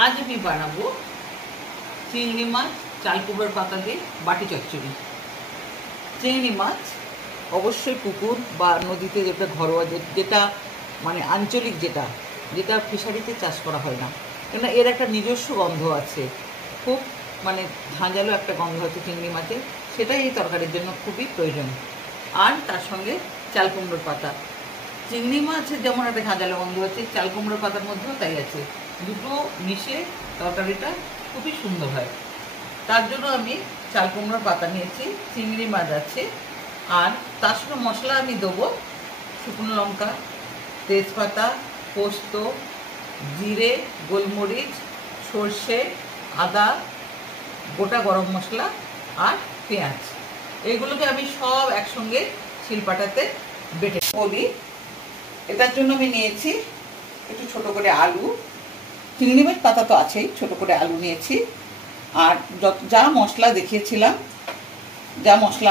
আজ আমি বানাবো চিংড়ি মাছ চাল কুমড়োর পাতা দিয়ে বাটি চচ্চড়ি। চিংড়ি মাছ অবশ্যই পুকুর বা নদীতে, যেটা ঘরোয়া, যেটা মানে আঞ্চলিক, যেটা ফিশারিতে চাষ করা হয় না, কেননা এর একটা নিজস্ব গন্ধ আছে, খুব মানে ঝাঁঝালো একটা গন্ধ আছে চিংড়ি মাছের, সেটাই এই তরকারির জন্য খুবই প্রয়োজন। আর তার সঙ্গে চাল কুমড়োর পাতা। চিংড়ি মাছের যেমন একটা ঝাঁঝালো গন্ধ আছে, চাল কুমড়োর পাতার মধ্যেও তাই আছে, দুটো মিশে তরকারিটা খুবই সুন্দর হয়। তার জন্য আমি চাল কুমড়োর পাতা নিয়েছি, চিংড়ি মাছ আছে, আর তার সঙ্গে মশলা আমি দেবো শুকনো লঙ্কা, তেজপাতা, পোস্ত, জিরে, গোলমরিচ, সর্ষে, আদা, গোটা গরম মশলা আর পেঁয়াজ। এগুলোকে আমি সব একসঙ্গে শিলপাটাতে বেটে বলি। এটার জন্য আমি নিয়েছি একটু ছোট করে আলু, চিংড়ি মাছ পাতা তো আছেই, ছোট করে আলু নিয়েছি, আর যা মশলা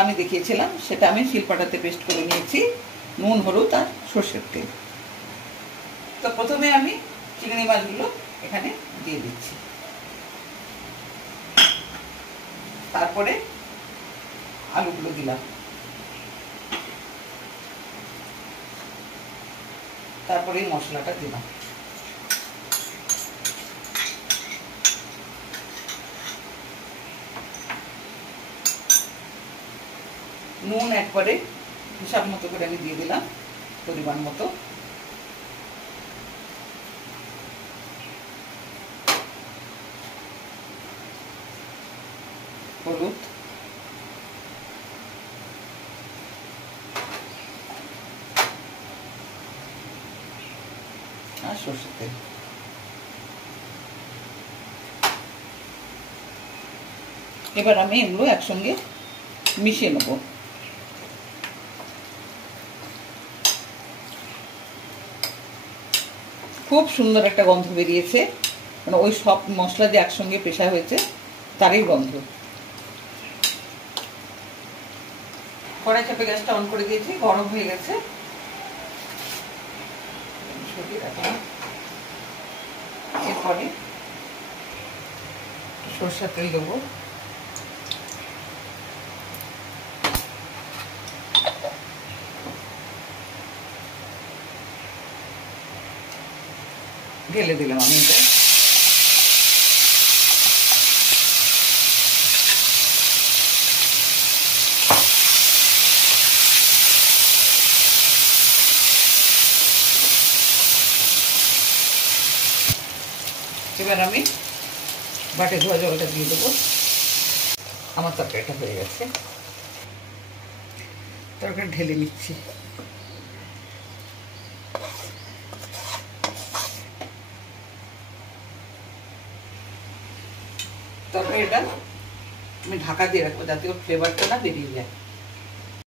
আমি দেখিয়েছিলাম সেটা আমি শিলপাটাতে পেস্ট করে নিয়েছি, নুন, হলুদ আর সর্ষের তেল। তো প্রথমে আমি চিংড়ি মাছগুলো এখানে দিয়ে দিচ্ছি, তারপরে আলুগুলো দিলাম, তারপরে এই মশলাটা দিলাম। নুন একবারে হিসাব মতো করে আমি দিয়ে দিলাম, পরিমাণ মতো। হলুদ, আর সরষের তেল। এবার আমি এগুলো একসঙ্গে মিশিয়ে নেব। খুব সুন্দর একটা গন্ধ বেরিয়েছে, মানে ওই সব মশলা যে একসঙ্গে পেশা হয়েছে তারই গন্ধ। কড়াই চাপে গ্যাসটা অন করে দিয়েছি, গরম হয়ে গেছে। এরপরে সরষের তেল দেবো, ঢেলে দিলাম আমি এটা। এবার আমি বাটে ধোয়া জলটা দিয়ে দেবো। আমার তরকারিটা হয়ে গেছে, তরকারি ঢেলে নিচ্ছি। তরকারিটা আমি ঢাকা দিয়ে রাখবো যাতে ওর ফ্লেভারটা না বেরিয়ে যায়।